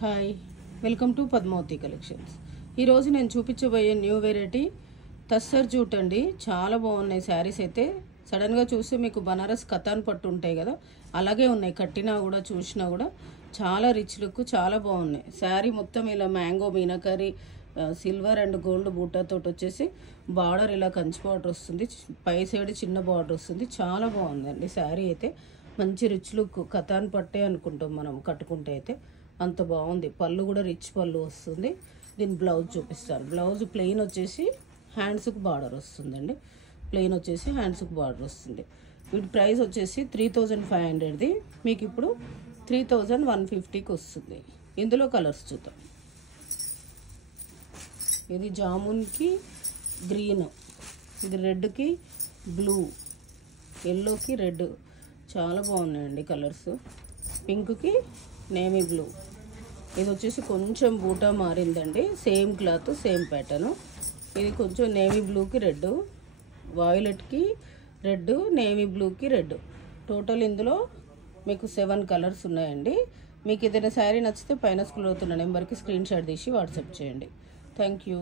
Hi, welcome to Padmavati collections. ఈరోజు నేను చూపించబోయే న్యూ వెరైటీ టస్సర్ జూట్ అండి. చాలా బాగున్నాయి శారీస్ అయితే. సడన్గా చూస్తే మీకు బనారస్ కతాన్ పట్టు ఉంటాయి కదా, అలాగే ఉన్నాయి. కట్టినా కూడా చూసినా కూడా చాలా రిచ్ లుక్, చాలా బాగున్నాయి. శారీ మొత్తం ఇలా mango meenakari silver and gold బూటాతో వచ్చేసి బార్డర్ ఇలా కంచి బార్డర్ వస్తుంది, పై సైడ్ చిన్న బార్డర్ వస్తుంది. చాలా బాగుందండి శారీ అయితే. మంచి రిచ్ లుక్, కతాన్ పట్టే అనుకుంటాం మనం కట్టుకుంటే అయితే. అంత బాగుంది. పళ్ళు కూడా రిచ్ పళ్ళు వస్తుంది. దీని బ్లౌజ్ చూపిస్తాను. బ్లౌజ్ ప్లెయిన్ వచ్చేసి హ్యాండ్స్కి బార్డర్ వస్తుందండి. ప్లెయిన్ వచ్చేసి హ్యాండ్స్కి బార్డర్ వస్తుంది. వీటి ప్రైస్ వచ్చేసి 3500ది మీకు ఇప్పుడు 3150కి వస్తుంది. ఇందులో కలర్స్ చూద్దాం. ఇది జామున్కి గ్రీన్, ఇది రెడ్కి బ్లూ, ఎల్లోకి రెడ్, చాలా బాగున్నాయండి కలర్స్. పింక్కి నేవీ బ్లూ. ఇది వచ్చేసి కొంచెం బూటా మారిందండి. Same cloth, same pattern. ఇది కొంచెం నేవీ బ్లూకి రెడ్, వాయిలెట్కి రెడ్, నేవీ బ్లూకి రెడ్. టోటల్ ఇందులో మీకు 7 కలర్స్ ఉన్నాయండి. మీకు ఏదైనా శారీ నచ్చితే పైన స్క్రోల్ అవుతున్న నెంబర్కి స్క్రీన్ షాట్ తీసి వాట్సాప్ చేయండి. Thank you.